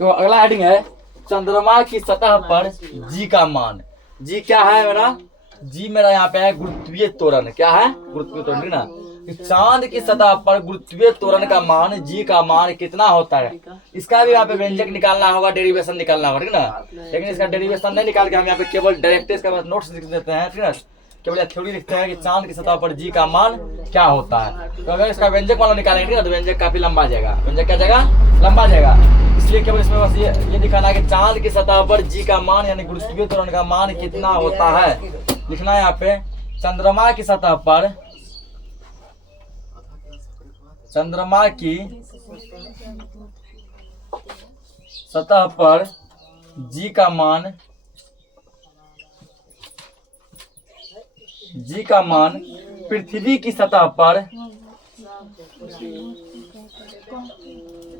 तो अगला हेडिंग है चंद्रमा की सतह पर जी का मान। जी क्या है मेरा? जी मेरा यहाँ पे है गुरुत्वीय त्वरण। क्या है? गुरुत्वीय त्वरण, ठीक ना। चांद की सतह पर गुरुत्वीय त्वरण का मान, जी का मान कितना होता है, इसका भी यहाँ पे व्यंजक निकालना होगा, डेरिवेशन निकालना होगा, ठीक ना। लेकिन इसका डेरिवेशन नहीं निकाल के हम यहाँ पे केवल डायरेक्ट इसका नोट्स लिख देते हैं, ठीक ना। केवल थ्योरी लिखते हैं कि चांद की सतह पर जी का मान क्या होता है। तो अगर इसका व्यंजक मान निकालेंगे तो व्यंजक काफी लंबा जाएगा। व्यंजक क्या जाएगा? लंबा जाएगा। इसलिए केवल इसमें बस ये दिखाना है कि चांद की सतह पर जी का मान यानी गुरुत्वीय त्वरण का मान कितना होता है, लिखना है यहाँ पे। चंद्रमा की सतह पर, चंद्रमा की सतह पर जी का मान, जी का मान पृथ्वी की सतह पर,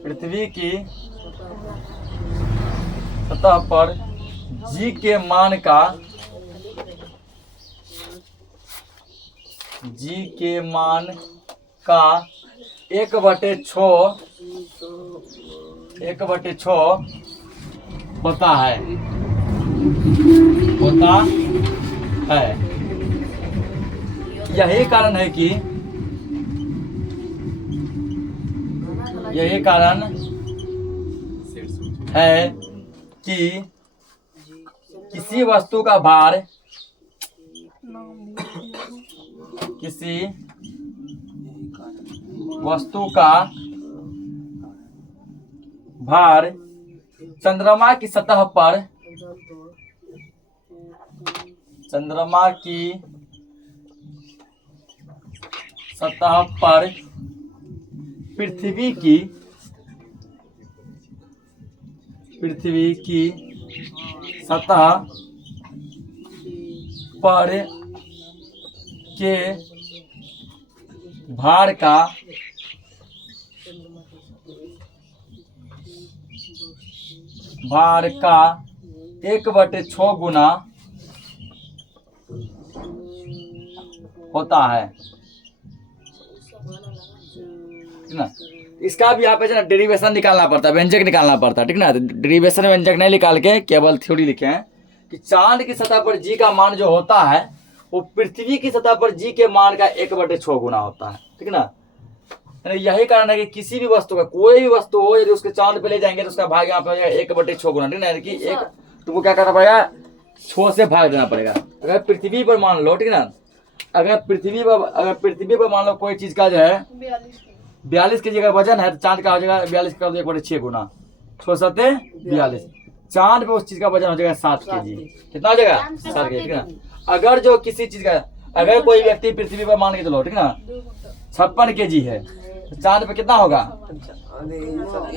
पृथ्वी की सतह पर जी के मान का, जी के मान का 1/6 होता है, होता है। यही कारण है कि, यही कारण है कि किसी वस्तु का भार, किसी वस्तु का भार चंद्रमा की सतह पर, चंद्रमा की सतह पर पृथ्वी की, पृथ्वी की सतह पर के भार का भार का 1/6 गुना होता है, ठीक ना। इसका भी यहाँ पे जो डेरिवेशन निकालना पड़ता है, व्यंजक निकालना पड़ता है, ठीक ना। तो डेरिवेशन व्यंजक नहीं निकाल के केवल थ्योरी लिखे हैं कि चांद की सतह पर जी का मान जो होता है वो पृथ्वी की सतह पर जी के मान का 1/6 गुना होता है, ठीक ना। यही कारण है कि किसी भी वस्तु का, कोई भी वस्तु हो, यदि उसके चांद पे ले जाएंगे तो उसका भाग यहाँ पे 1/6 गुना, ठीक ना। कि एक तुमको क्या करना पड़ेगा? 6 से भाग देना पड़ेगा। अगर पृथ्वी पर मान लो, ठीक ना, अगर पृथ्वी पर मान लो कोई चीज का जो है 42 के जगह वजन है तो चांद का हो जाएगा 42 का 1/6 गुना, 6 सत्ते 42। चांद पे उस चीज का वजन हो जाएगा 7 kg। कितना हो जाएगा? 7 kg, ठीक ना। अगर जो किसी चीज का, अगर कोई व्यक्ति पृथ्वी पर मान के चलो, ठीक ना, 56 kg है तो चांद पे कितना होगा?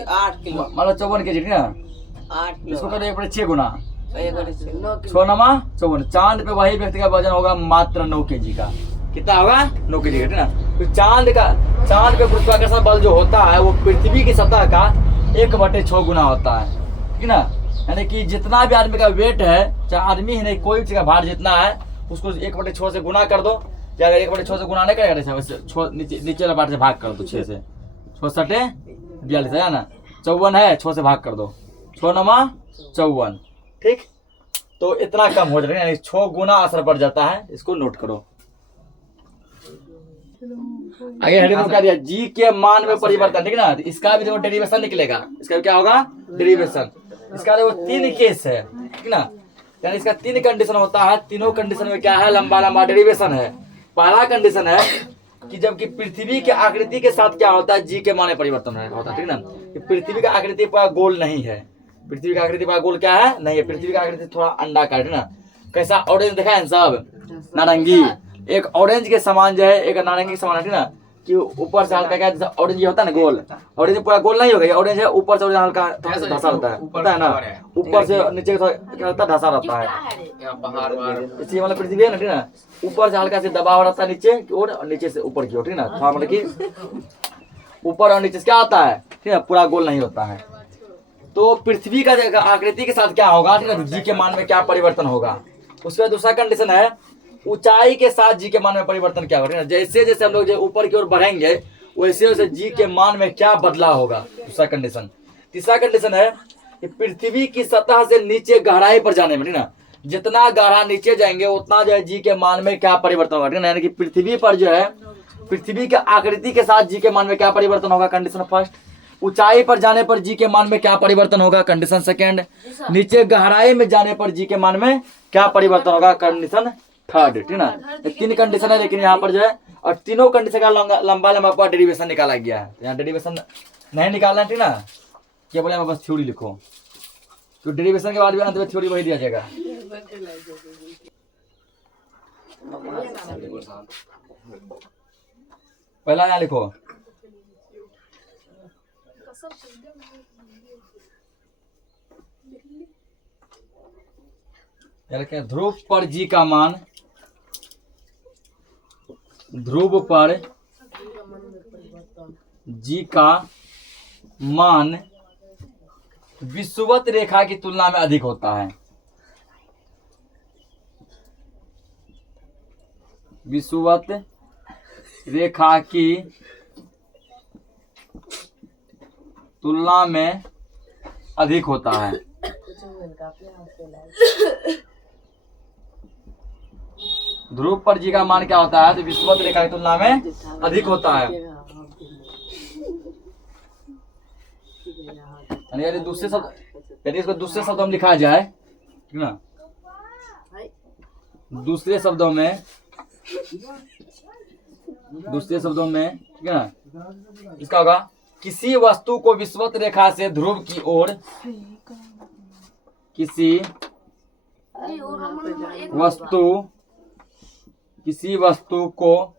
8 किलो, मान लो 54 kg, ठीक ना। 8 किलो, इसको करो 1/6 गुना, 9 नमा 54। चांद पे वही व्यक्ति का वजन होगा मात्र 9 kg का। कितना होगा? 9 kg का, ठीक ना। तो चांद पे गुरुत्वाकर्षण बल जो होता है वो पृथ्वी की सतह का 1/6 गुना होता है, ठीक ना। यानी कि जितना भी आदमी का वेट है, चाहे आदमी ही नहीं, कोई चीज का भार जितना है उसको 1/6 से गुना कर दो। या अगर 1/6 से गुना नहीं करेगा, नीचे वाला पार्ट से भाग कर दो 6 से, 6 सटे 42 है ना। 54 है, 6 से भाग कर दो, 6 नमा 54, ठीक। तो इतना कम हो जाएगा, 6 गुना असर पड़ जाता है। इसको नोट करो। आगे हेडिंग में क्या दिया? जी के मान में परिवर्तन, ठीक ना। इसका भी देखो डेरिवेशन निकलेगा। इसका भी क्या होगा? डेरिवेशन। इसका देखो 3 केस है, ठीक ना। यानी इसका 3 कंडीशन होता है। तीनों कंडीशन में क्या है? लंबा लंबा डेरिवेशन है। पहला कंडीशन है कि जबकि पृथ्वी के आकृति के साथ क्या होता है? जी के मान में परिवर्तन होता है, ठीक ना। कि पृथ्वी का आकृति पूरा गोल नहीं है। पृथ्वी का आकृति पूरा गोल क्या है? नहीं है। पृथ्वी का आकृति थोड़ा अंडाकार, ठीक ना। कैसा? ऑरेंज देखा है सब, नारंगी। एक ऑरेंज के समान जो है, एक नारंगी के समान है, ठीक ना। कि ऊपर से हल्का क्या, जैसे ऑरेंज होता है ना गोल, ऑरेंज पूरा गोल नहीं होगा। ऑरेंज है, ऊपर से ऑरेंज हल्का धसा रहता है, पता है ना। ऊपर से नीचे क्या होता है? धसा रहता है। इसी मतलब पृथ्वी है ना, ठीक ना। ऊपर से हल्का से दबाव रहता है नीचे की ओर, और नीचे से ऊपर की ओर, ठीक ना। थोड़ा मतलब कि ऊपर और नीचे से क्या होता है, ठीक है, पूरा गोल नहीं होता है। तो पृथ्वी का आकृति के साथ क्या होगा, ठीक है, जी के मान में क्या परिवर्तन होगा। उसके बाद दूसरा कंडीशन है ऊंचाई के साथ जी के मान में परिवर्तन क्या होगा। जैसे जैसे हम लोग ऊपर की ओर बढ़ेंगे वैसे वैसे जी के मान में क्या बदलाव होगा, दूसरा कंडीशन। तीसरा कंडीशन है कि पृथ्वी की सतह से नीचे गहराई पर जाने में, ठीक ना, जितना गहरा नीचे जाएंगे उतना जो है जी के मान में क्या परिवर्तन होगा, ठीक है, यानी कि पृथ्वी पर जो है पृथ्वी के आकृति के साथ जी के मान में क्या परिवर्तन होगा, कंडीशन फर्स्ट। ऊंचाई पर जाने पर जी के मान में क्या परिवर्तन होगा, कंडीशन सेकेंड। नीचे गहराई में जाने पर जी के मान में क्या परिवर्तन होगा, कंडीशन थर्ड, ठीक ना। ये 3 कंडीशन है, लेकिन यहाँ पर जो है और तीनों कंडीशन का लंबा लंबा पर डेरिवेशन निकाला गया है। यहाँ डेरिवेशन नहीं निकालना है, ठीक ना, केवल यहाँ बस थ्योरी लिखो, तो डेरिवेशन के बाद भी अंत में थ्योरी वही दिया जाएगा। पहला यहाँ लिखो, ध्रुव पर जी का मान, ध्रुव पर जी का मान विषुवत रेखा की तुलना में अधिक होता है। विषुवत रेखा की तुलना में अधिक होता है। ध्रुव पर जी का मान क्या होता है, तो विषुवत रेखा की तुलना में अधिक होता है। यानी दूसरे शब्द, यदि इसको दूसरे शब्दों में लिखा जाए, ठीक ना, दूसरे शब्दों में, ठीक है ना, इसका होगा किसी वस्तु को विषुवत रेखा से ध्रुव की ओर, किसी वस्तु को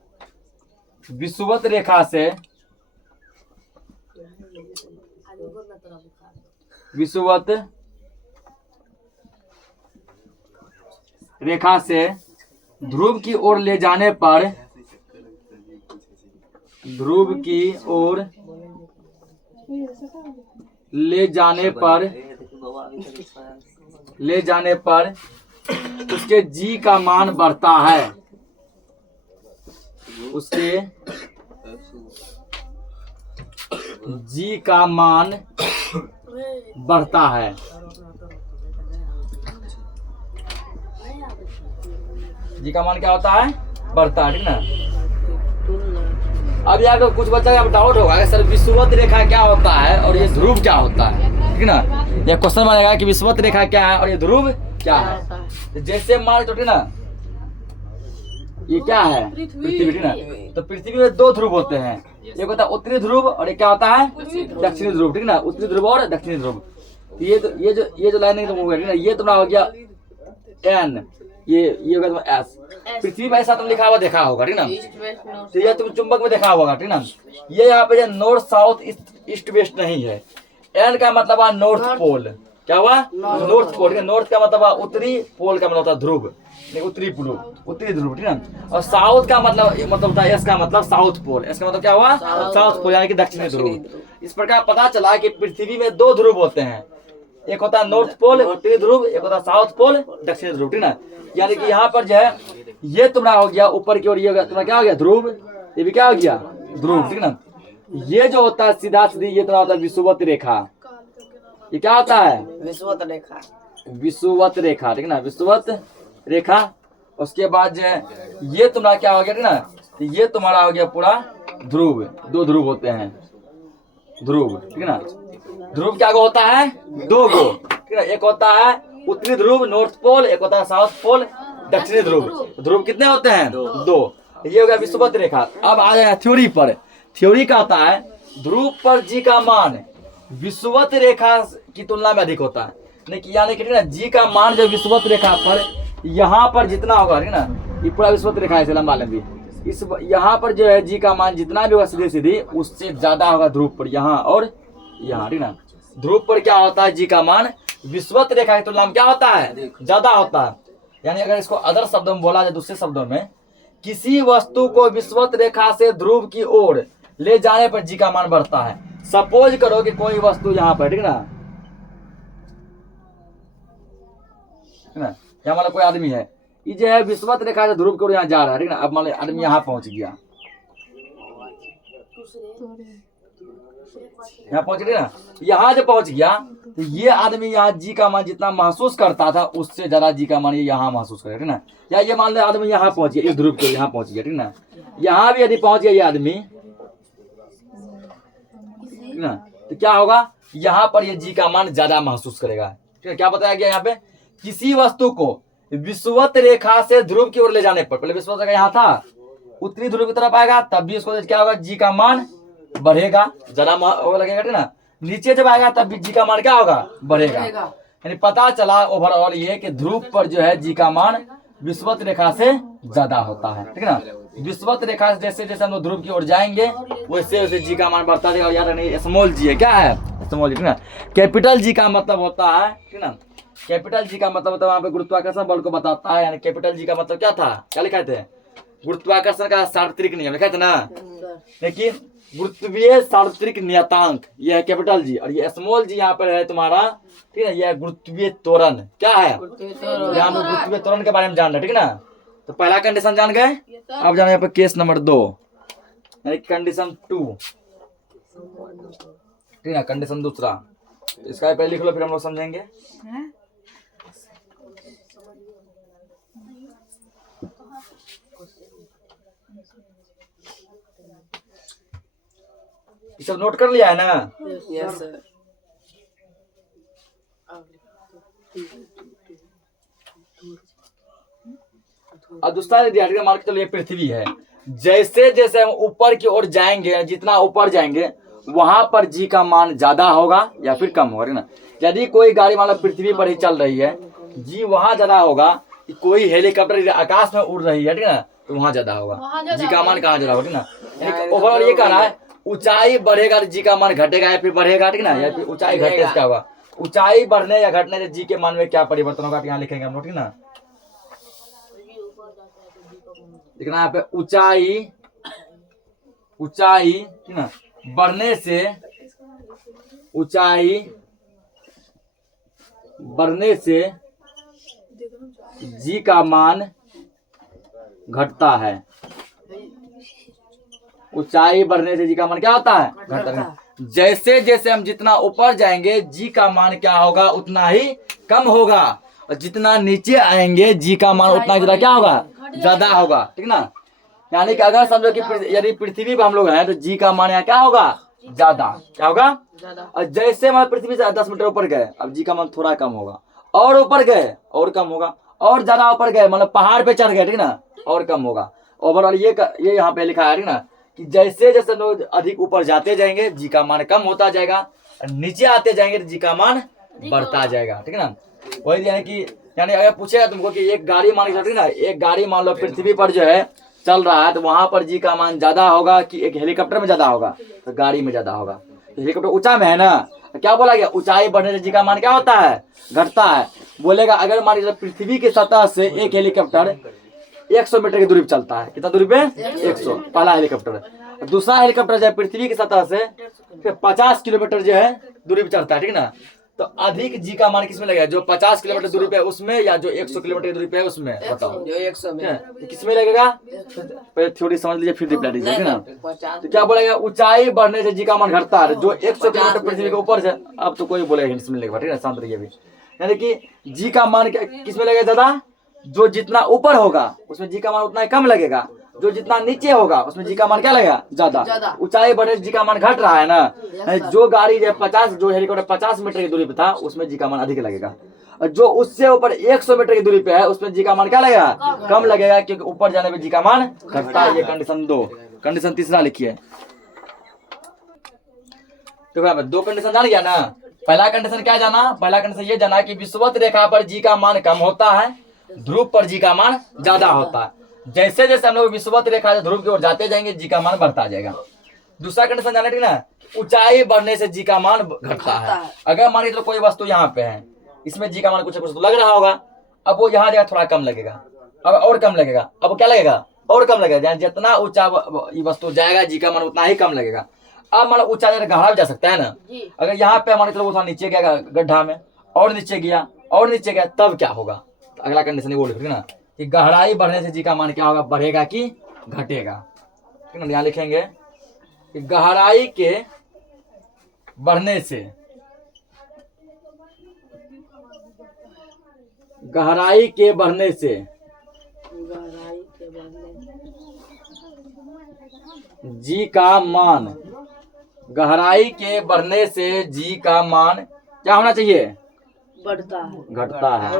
विषुवत रेखा से, विषुवत रेखा से ध्रुव की ओर ले जाने पर, ध्रुव की ओर ले जाने पर उसके जी का मान बढ़ता है, उसके जी का मान बढ़ता है। जी का मान क्या होता है, बढ़ता है, ठीक ना। अब यार तो कुछ बच्चा का डाउट होगा सर विषुवत रेखा क्या होता है और ये ध्रुव क्या होता है, ठीक ना। ये क्वेश्चन बनेगा कि विषुवत रेखा क्या है और ये ध्रुव क्या है। जैसे मान लो, ठीक ना, ये क्या है, पृथ्वी, ठीक ना, तो पृथ्वी में 2 ध्रुव होते हैं, एक होता है उत्तरी ध्रुव और एक क्या होता है, दक्षिणी ध्रुव, ठीक ना, उत्तरी ध्रुव और दक्षिणी ध्रुव। ये जो लाइन हो गया, ये तुम्हारा हो गया एन, ये होगा तुम्हारा एस। पृथ्वी में ऐसा तुम लिखा हुआ देखा होगा, ठीक ना, तो ये तुम चुंबक में देखा होगा, ठीक ना। ये यहाँ पे नॉर्थ साउथ ईस्ट वेस्ट नहीं है। एन का मतलब है नॉर्थ पोल, क्या हुआ, नॉर्थ पोल, ठीक है। नॉर्थ का मतलब है उत्तरी, पोल का मतलब होता है ध्रुव, उत्तरी ध्रुव, ठीक ना। और साउथ का मतलब होता है, एस का मतलब साउथ पोल, एस का मतलब क्या हुआ, साउथ पोल यानी कि दक्षिणी ध्रुव। इस प्रकार पता चला कि पृथ्वी में 2 ध्रुव होते हैं, एक होता है नॉर्थ पोल उत्तरी ध्रुव, एक होता है साउथ पोल दक्षिणी ध्रुव, ठीक ना। यानी कि यहाँ पर जो है ये तुम्हारा हो गया ऊपर की ओर, ये तुम्हारा क्या हो गया ध्रुव, ये भी क्या हो गया ध्रुव, ठीक ना। ये जो होता है सीधा सीधी, ये तुम्हारा होता है विषुवत रेखा। ये क्या होता है, विषुवत रेखा, विषुवत रेखा, ठीक ना, विषुवत रेखा। उसके बाद जो है ये तुम्हारा क्या हो गया, ठीक ना, ये तुम्हारा हो गया पूरा ध्रुव। 2 ध्रुव होते हैं, ध्रुव, ठीक है ना। ध्रुव क्या होता है, 2 गो, ठीक है। एक होता है उत्तरी ध्रुव नॉर्थ पोल, एक होता है साउथ पोल दक्षिणी ध्रुव। ध्रुव कितने होते हैं, 2। ये हो गया विषुवत रेखा। अब आ जाए थ्योरी पर। थ्योरी का होता है ध्रुव पर जी का मान विषुवत रेखा की तुलना में अधिक होता है, यानी कि ना जी का मान जो विषुवत रेखा पर यहाँ पर जितना होगा, ठीक ना, ये पूरा विषुवत रेखा है लंबा लंबी, इस यहाँ पर जो है जी का मान जितना भी होगा सीधे सीधी उससे ज्यादा होगा ध्रुव पर, यहाँ और यहाँ, ठीक ना। ध्रुव पर क्या होता है, जी का मान विषुवत रेखा की तुलना में क्या होता है, ज्यादा होता है। यानी अगर इसको अदर शब्दों में बोला जाए, दूसरे शब्दों में, किसी वस्तु को विषुवत रेखा से ध्रुव की ओर ले जाने पर जी का मान बढ़ता है। सपोज करो कि कोई वस्तु यहाँ पर, ठीक ना, यहाँ मतलब कोई आदमी है, ये जो है विषुवत रेखा से ध्रुव की ओर यहाँ जा रहा है, ठीक ना। अब मान लो आदमी यहाँ पहुंच गया, यहाँ पहुंच गए ना, यहाँ जब पहुंच गया तो ये आदमी यहाँ जी का मान जितना महसूस करता था उससे ज्यादा जी का मान ये यहाँ महसूस करेगा, ठीक ना। या ये मान लो आदमी यहाँ पहुंच गया, इस ध्रुव के यहाँ पहुंच गया, ठीक ना। यहाँ भी यदि पहुंच गया ये आदमी, ठीक ना, तो क्या होगा, यहाँ पर ये जी का मान ज्यादा महसूस करेगा, ठीक है। क्या बताया गया यहाँ पे, किसी वस्तु को विषुवत रेखा से ध्रुव की ओर ले जाने पर, पहले विषुवत रेखा यहाँ था, उत्तरी ध्रुव की तरफ आएगा तब भी इसको क्या होगा, जी का मान बढ़ेगा, ज्यादा लगेगा, ठीक ना। नीचे जब आएगा तब भी जी का मान क्या होगा, बढ़ेगा। यानी पता चला ओवरऑल ये कि ध्रुव पर जो है जी का मान विषुवत रेखा से ज्यादा होता है, ठीक है ना। विषुवत रेखा से जैसे जैसे हम लोग ध्रुव की ओर जाएंगे वैसे वैसे जी का मान बढ़ता जाएगा। और याद रखना स्मॉल जी है, क्या है, स्मॉल जी, ठीक ना। कैपिटल जी का मतलब होता है, ठीक ना, कैपिटल जी का मतलब होता है वहां पे गुरुत्वाकर्षण बल को बताता है। यानी कैपिटल जी का मतलब क्या था, क्या लिखा थे, गुरुत्वाकर्षण का सार्वत्रिक नियम लिखा था ना। लेकिन गुरुत्वीय सार्वत्रिक नियतांक ये है कैपिटल जी, और ये स्मॉल जी यहाँ पर है तुम्हारा, ठीक है, ये गुरुत्वीय त्वरण, क्या है, यहाँ पे गुरुत्वीय त्वरण के बारे में जान रहे, ठीक है ना। तो पहला कंडीशन जान गए, अब जाना यहाँ पे केस नंबर 2 यानी कंडीशन 2, ठीक है, कंडीशन दूसरा। इसका पहले लिख लो फिर हम लोग समझेंगे। ये सब नोट कर लिया है ना। Yes sir. और दूसरा विद्यार्थी का मान के चलो ये पृथ्वी है, जैसे जैसे हम ऊपर की ओर जाएंगे, जितना ऊपर जाएंगे वहां पर जी का मान ज्यादा होगा या फिर कम होगा, ना। यदि कोई गाड़ी मान लो पृथ्वी पर ही चल रही है, जी वहां ज्यादा होगा। कोई हेलीकॉप्टर आकाश में उड़ रही है, ठीक है ना, तो वहां ज्यादा होगा, जी का मान कहाँ ज्यादा होगा, ठीक ना। ओवरऑल ये कहना है ऊंचाई बढ़ेगा तो जी का मान घटेगा या फिर बढ़ेगा, ठीक ना, या फिर ऊंचाई घटने से क्या होगा, ऊंचाई बढ़ने या घटने से जी के मान में क्या परिवर्तन होगा, यहाँ लिखेंगे हम लोग, ठीक ना। लिखना यहाँ पे ऊंचाई, ऊंचाई, ठीक ना, बढ़ने से, ऊंचाई बढ़ने से जी का मान घटता है। ऊंचाई बढ़ने से जी का मान क्या होता है, घटता है। जैसे जैसे हम जितना ऊपर जाएंगे जी का मान क्या होगा, उतना ही कम होगा, और जितना नीचे आएंगे जी का मान उतना ज्यादा क्या होगा, ज्यादा होगा, ठीक ना। यानी कि अगर समझो कि यदि पृथ्वी पर हम लोग हैं तो जी का मान यहाँ क्या होगा, ज्यादा, क्या होगा, और जैसे हम पृथ्वी से 10 मीटर ऊपर गए अब जी का मान थोड़ा कम होगा, और ऊपर गए और कम होगा, और ज्यादा ऊपर गए मतलब पहाड़ पे चढ़ गए, ठीक ना, और कम होगा। ओवरऑल ये यहाँ पे लिखा है, ठीक ना, कि जैसे जैसे लोग अधिक ऊपर जाते जाएंगे जी का मान कम होता जाएगा, और नीचे आते जाएंगे तो जी का मान बढ़ता जाएगा, ठीक है ना। वही यानी अगर पूछेगा तुमको कि एक गाड़ी मान के चल रही ना, एक गाड़ी मान लो पृथ्वी पर जो है चल रहा है तो वहां पर जी का मान ज्यादा होगा कि एक हेलीकॉप्टर में ज्यादा होगा, तो गाड़ी में ज्यादा होगा। तो हेलीकॉप्टर ऊंचा में है ना, तो क्या बोला गया, ऊंचाई बढ़ने से जी का मान क्या होता है, घटता है। बोलेगा अगर मान लीजिए पृथ्वी की सतह से एक हेलीकॉप्टर 100 मीटर की दूरी पे चलता है, कितना दूरी पे, 100, पहला हेलीकॉप्टर। दूसरा हेलीकॉप्टर जो है पृथ्वी की सतह से 50 किलोमीटर जो है दूरी पे चढ़ता है, ठीक ना। तो अधिक जी का मान किसमें लगेगा, जो 50 किलोमीटर दूरी पे है उसमें, या जो 100 किलोमीटर की दूरी पे है उसमें, बताओ जो 100 में किसमें लगेगा। पहले थ्योरी समझ लीजिए फिर रिप्लाई दीजिए, ठीक ना। तो क्या बोलेगा, ऊंचाई बढ़ने से जी का मान घटता है, जो 100 किलोमीटर पृथ्वी के ऊपर से, अब तो कोई बोलेगा इसमें लगेगा, ठीक है, शांत रहिए अभी। यानी कि जी का मान किसमें लगेगा ज्यादा, जो जितना ऊपर होगा उसमें जी का मान उतना ही कम लगेगा, जो जितना नीचे होगा उसमें जी का मान क्या लगेगा, ज्यादा। ऊंचाई बढ़ने से जी का मान घट रहा है ना। जो गाड़ी जो 50, जो हेलीकॉप्टर 50 मीटर की दूरी पे था उसमें जी का मान अधिक लगेगा, और जो उससे ऊपर 100 मीटर की दूरी पे है उसमें जी का मान क्या लगेगा, कम लगेगा, क्योंकि ऊपर जाने पे जी का मान घटता है। ये कंडीशन 2। कंडीशन तीसरा लिखिए। तो भाई 2 कंडीशन जान गया ना। पहला कंडीशन क्या जाना, पहला कंडीशन ये जाना कि विषुवत रेखा पर जी का मान कम होता है, ध्रुव पर जी का मान ज्यादा होता है। जैसे जैसे हम लोग विषुवत रेखा से ध्रुव की ओर जाते जाएंगे जी का मान बढ़ता जाएगा। दूसरा कंडीशन जाना, ठीक ना, ऊंचाई बढ़ने से जी का मान घटता है। अगर मान लीजिए कोई वस्तु यहाँ पे है, इसमें जी का मान कुछ कुछ तो लग रहा होगा, अब वो यहाँ जाएगा थोड़ा कम लगेगा, अब और कम लगेगा, अब क्या लगेगा, और कम लगेगा। जितना ऊंचा वस्तु जाएगा जी का मान उतना ही कम लगेगा। अब मान ऊंचा जाकर गहरा भी जा सकता है ना। अगर यहाँ पे मान लो नीचे गया गड्ढा में, और नीचे गया और नीचे गया, तब क्या होगा। तो अगला कंडीशन वो लिख ना कि गहराई बढ़ने से जी का मान क्या होगा, बढ़ेगा कि घटेगा, ठीक है ना। यहाँ लिखेंगे कि गहराई के बढ़ने से, गहराई के बढ़ने से, गहराई के बढ़ने जी का मान, गहराई के बढ़ने से जी का मान क्या होना चाहिए? बढ़ता है, घटता है।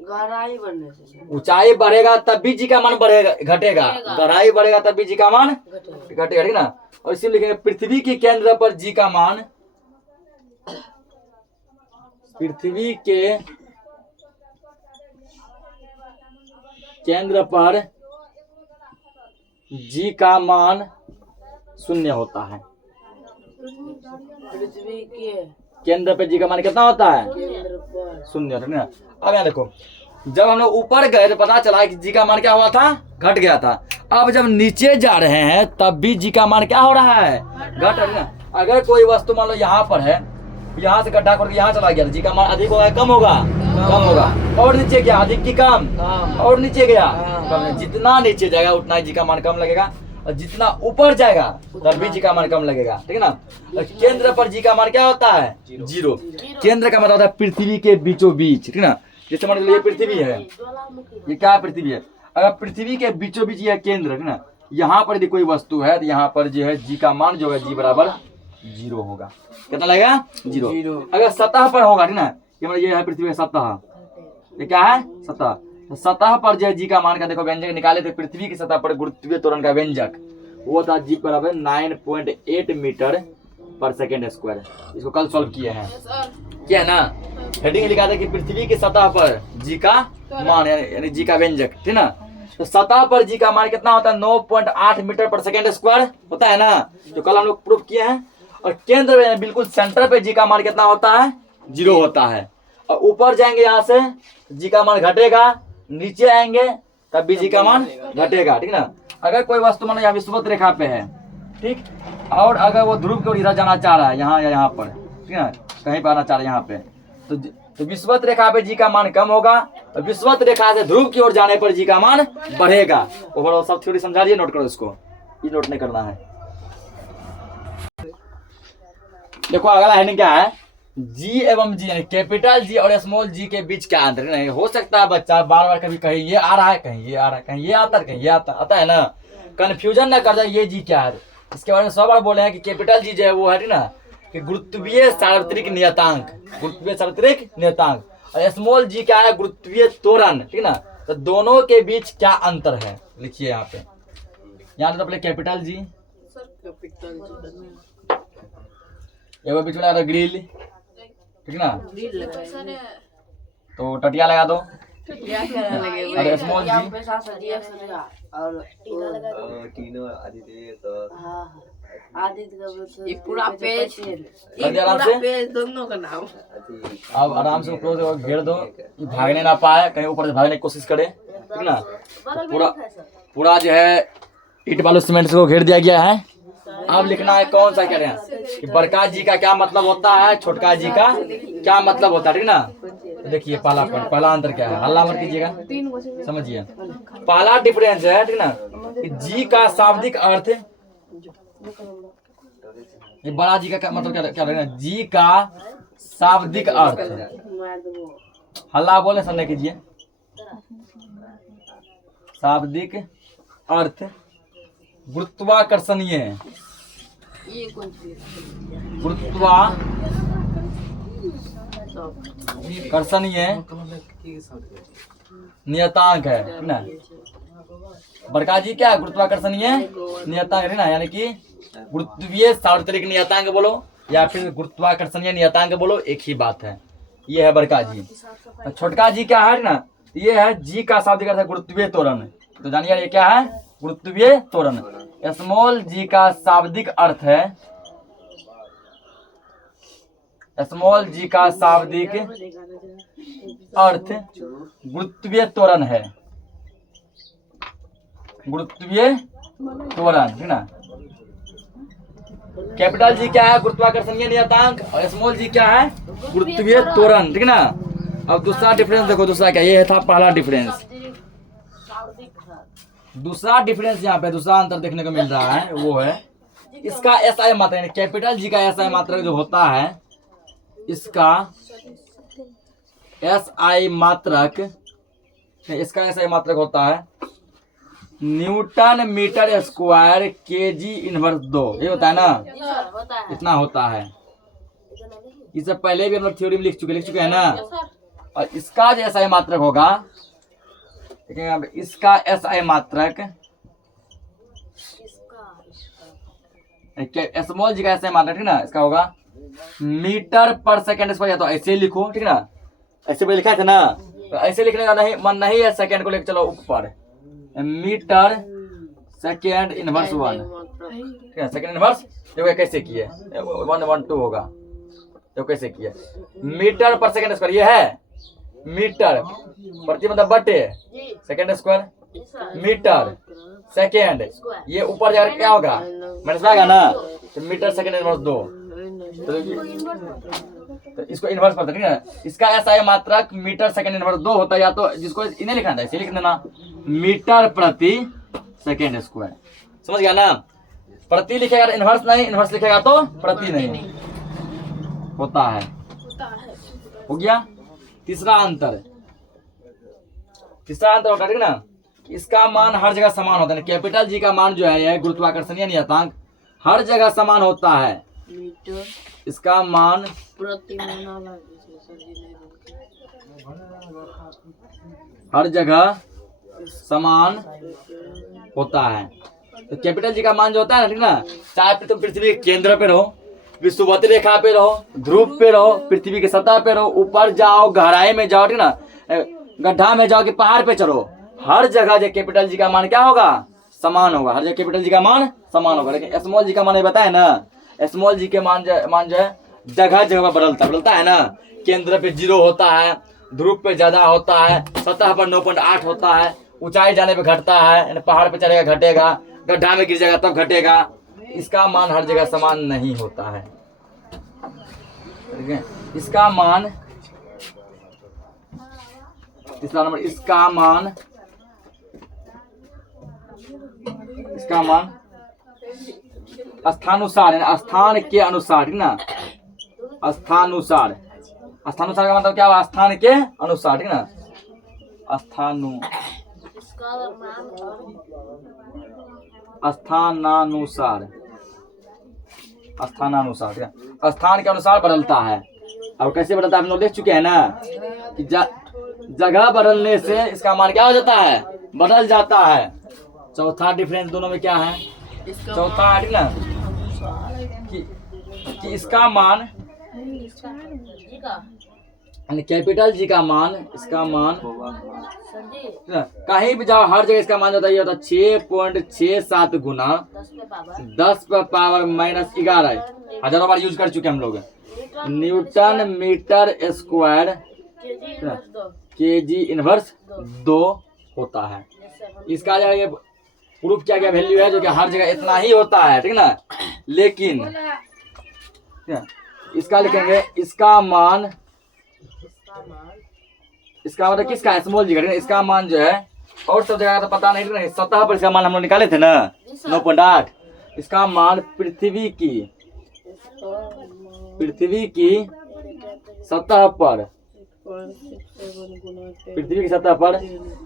गहराई बढ़ने से ऊंचाई बढ़ेगा तब भी जी का मान बढ़ेगा, घटेगा। गहराई बढ़ेगा तब भी जी का मान घटेगा। घटेगा, ठीक ना। और इसी लिखेंगे पृथ्वी के केंद्र पर जी का मान, पृथ्वी के केंद्र पर जी का मान शून्य होता है। पृथ्वी के केंद्र पे जी का मान कितना होता है? केंद्र पर शून्य होता है ना। अब यहाँ देखो, जब हम लोग ऊपर गए तो पता चला कि जी का मान क्या हुआ था? घट गया था। अब जब नीचे जा रहे हैं तब भी जी का मान क्या हो रहा है? घट रहा है ना। अगर कोई वस्तु मान लो यहाँ पर है, यहाँ से गड्ढा खोद के यहाँ चला गया, जी का मान अधिक होगा कम होगा? कम होगा। और नीचे गया, अधिक की कम? और नीचे गया कम। जितना नीचे जाएगा उतना ही जी का मान कम लगेगा, और जितना ऊपर जाएगा तब भी जी का मान कम लगेगा, ठीक है ना। और केंद्र पर जी का मान क्या होता है? जीरो। केंद्र का मतलब होता है पृथ्वी के बीचों बीच, ठीक है ना। जैसे मान लो ये पृथ्वी है, ये क्या पृथ्वी है? अगर पृथ्वी के बीचों बीच ये केंद्र है ना, यहाँ पर यदि कोई वस्तु है तो यहाँ पर जो है जी का मान जो है जी बराबर जीरो होगा। कितना लगेगा? जीरो। अगर सतह पर होगा, ठीक ना, ये है पृथ्वी का सतह, ये क्या है? सतह। तो सतह पर जो है जी का मान का देखो व्यंजक निकाले थे, पृथ्वी की सतह पर गुरुत्वीय त्वरण का व्यंजक वो था जी बराबर 9.8 मीटर पर सेकेंड स्क्वायर। इसको कल सॉल्व किए हैं, क्या है ना। हेडिंग लिखा था कि पृथ्वी की सतह पर जी का मान यानी जी का व्यंजक, ठीक ना। तो सतह पर जी का मान कितना होता है? 9.8 मीटर पर सेकेंड स्क्वायर होता है ना, जो कल हम लोग प्रूफ किए हैं। और केंद्र में बिल्कुल सेंटर पे जी का मान कितना होता है? जीरो होता है। और ऊपर जाएंगे यहाँ से जी का मान घटेगा, नीचे आएंगे तब भी जी का मान घटेगा, ठीक ना। अगर कोई वस्तु मान यहाँ विषुवत रेखा पे है, ठीक, और अगर वो ध्रुव की ओर इधर जाना चाह रहा है, यहाँ या यहाँ पर, ठीक है ना, कहीं पर आना चाह रहा है यहाँ पे, तो विषुवत रेखा पे जी का मान कम होगा, और विषुवत रेखा से ध्रुव की ओर जाने पर जी का मान बढ़ेगा। ओवरऑल सब थ्योरी समझा दिए, नोट करो इसको, ये नोट नहीं करना है। देखो अगला हेडिंग क्या है? जी एवं जी यानी कैपिटल जी और स्मॉल जी के बीच क्या अंतर? नहीं हो सकता है बच्चा बार बार कभी कहीं ये आ रहा है, कहीं ये आ रहा है, कहीं ये आता है, कहीं ये आता है ना, कंफ्यूजन ना कर जाए ये जी क्या है। इसके बारे में 100 बार बोले हैं कि कैपिटल जी जो है वो है ना कि गुरुत्वीय सार्वत्रिक नियतांक, गुरुत्वीय सार्वत्रिक नियतांक, और स्मॉल जी क्या है? गुरुत्वीय त्वरण, ठीक ना। तो दोनों के बीच क्या अंतर है लिखिए यहाँ पे। यहाँ तो पहले कैपिटल जी, ये बीच में ग्रिल, ठीक ना, तो टटिया लगा दो। अरे स्मॉल जी और ये पूरा पेज आराम से दोनों का नाम। अब आराम से क्लोज घेर दो, ये भागने ना पाए, कहीं ऊपर से भागने की कोशिश करे, ठीक ना। तो पूरा जो है ईंट बालू सीमेंट से को घेर दिया गया है। अब लिखना है कौन सा कह रहे हैं कि बड़का जी का क्या मतलब होता है, छोटका जी का क्या मतलब होता है, ठीक ना। तो देखिए पहला अंतर क्या है, हल्ला मत कीजिएगा, समझिए। पहला डिफरेंस है, ठीक ना, कि जी का शाब्दिक अर्थ, ये बड़ा जी का मतलब क्या लगेगा? जी का शाब्दिक अर्थ, हल्ला बोले सुनने कीजिए। शाब्दिक अर्थ गुरुत्वाकर्षणीय, गुरुत्वाकर्षणीय नियतांक है ना। बड़का जी क्या है? गुरुत्वाकर्षणीय नियतांक है ना, यानी कि गुरुत्वीय सार्वत्रिक नियतांक बोलो या फिर गुरुत्वाकर्षणीय नियतांक बोलो, एक ही बात है। ये है बड़का जी। छोटका जी क्या है ना, ये है जी का शाब्दिक अर्थ है गुरुत्वीय त्वरण। तो जानिए ये क्या है? गुरुत्वीय त्वरण। स्मॉल जी का शाब्दिक अर्थ है, स्मॉल जी का शाब्दिक अर्थ गुरुत्वीय त्वरण है, गुरुत्वीय त्वरण, ठीक ना। कैपिटल जी क्या है? गुरुत्वाकर्षणीय नियतांक, और स्मॉल जी क्या है? गुरुत्वीय त्वरण, ठीक ना। अब दूसरा डिफरेंस देखो, दूसरा क्या, ये था पहला डिफरेंस। दूसरा डिफरेंस यहाँ पे दूसरा अंतर देखने को मिल रहा है, वो है इसका SI मात्रक यानी कैपिटल जी का SI मात्रक जो होता है, इसका SI मात्रक, इसका SI मात्रक होता है newton metre square KG inverse 2। ये होता है ना, जी सर होता है। इतना होता है। इससे पहले भी हम लोग थ्योरी में लिख चुके हैं ना। और इसका जो SI मात्रक होगा, देखेंगे इसका SI मात्रक, स्मॉल जी का SI मात्रक, ठीक ना, इसका होगा मीटर पर सेकंड स्क्वायर। या तो ऐसे लिखो, ठीक ना, ऐसे भी लिखा था ना, तो ऐसे लिखने का नहीं मन नहीं है, सेकंड को लेकर चलो ऊपर, मीटर सेकंड इनवर्स 1, ठीक है। सेकंड इनवर्स देखो कैसे किए, 112 होगा, तो कैसे किए, मीटर पर सेकंड स्क्वायर। ये है मीटर प्रति मतलब बटे सेकंड स्क्वायर मीटर सेकंड, ये ऊपर जाकर क्या होगा माइनस आएगा ना, तो मीटर सेकंड इनवर्स 2, तो इसको इनवर्स करते हैं, ठीक है। इसका SI मात्रक मीटर सेकंड इनवर्स 2 होता है, या तो जिसको इन्हें लिखना था इसे लिख देना मीटर प्रति सेकंड स्क्वायर। समझ गया ना, प्रति लिखेगा इनवर्स नहीं, इनवर्स लिखेगा तो प्रति नहीं होता है। हो गया। तीसरा अंतर होता है, ठीक ना, इसका मान हर जगह समान होता है। कैपिटल जी का मान जो है यह गुरुत्वाकर्षणीय नियतांक हर जगह समान होता है। मीटर इसका मान प्रति हर जगह समान होता है। तो कैपिटल जी का मान जो होता है ना, ठीक ना, चाहे तुम पृथ्वी के केंद्र पे रहो, विषुवत रेखा पे रहो, ध्रुव पे रहो, पृथ्वी की सतह पे रहो, ऊपर जाओ, गहराई में जाओ, ठीक ना, गड्ढा में जाओ कि पहाड़ पे चढ़ो, हर जगह जो कैपिटल जी का मान क्या होगा, समान होगा। हर जगह कैपिटल जी का मान समान होगा। लेकिन स्मॉल जी का मान बताया ना, स्मॉल जी के मान जो है जगह जगह बदलता है ना। केंद्र पे 0 होता है, ध्रुव पे ज्यादा होता है, सतह पर 9.8 होता है, ऊंचाई जाने पे घटता है, पहाड़ पे चढ़ेगा घटेगा, गड्ढा में गिर जाएगा तब घटेगा। इसका मान हर जगह समान नहीं होता है, ठीक है। इसका मान, तीसरा नंबर, इसका मान स्थानुसार है, स्थान के अनुसार, ठीक ना, स्थानुसार का मतलब क्या हुआ, स्थान के अनुसार, ठीक ना, स्थानानुसार, ठीक है। स्थान के अनुसार बदलता है। अब कैसे बदलता है हम लोग देख चुके हैं ना, कि जगह बदलने से इसका मान क्या हो जाता है, बदल जाता है। चौथा डिफरेंस दोनों में क्या है, चौथा है, ठीक ना, कि इसका मान कैपिटल जी का मान, इसका मान कहीं भी जाओ हर जगह इसका मान होता है 6.67 गुना 10 पर पावर -11, हजारों बार यूज कर चुके हम लोग, newton metre square KG inverse 2 होता है। इसका जो ये प्रूफ क्या क्या वैल्यू है, जो कि हर जगह इतना ही होता है, ठीक ना। लेकिन इसका लिखेंगे, इसका मान, इसका मतलब किसका, स्मॉल जी का, इसका मान जो है और सब जगह तो पता नहीं, सतह पर इसका मान हम लोग निकाले थे ना 9.8। इसका मान पृथ्वी की सतह पर,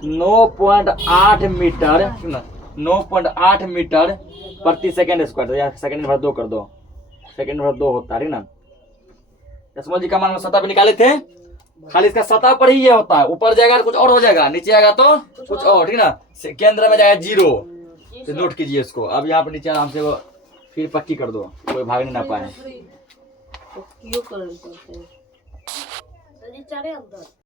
9.8 मीटर, 9.8 मीटर प्रति सेकंड स्क्वायर, तो या सेकंड इनवर्स 2 कर दो, सेकंड इनवर्स 2 होता है ना। स्मॉल जी का मान सतह पे निकाले थे, खाली इसका सतह पर ही ये होता है, ऊपर जाएगा तो कुछ और हो जाएगा, नीचे आएगा तो कुछ और, ठीक ना। केंद्र में जाएगा 0, तो नोट कीजिए इसको। अब यहाँ पे नीचे आराम से वो फिर पक्की कर दो, कोई भाग नहीं ना पाए।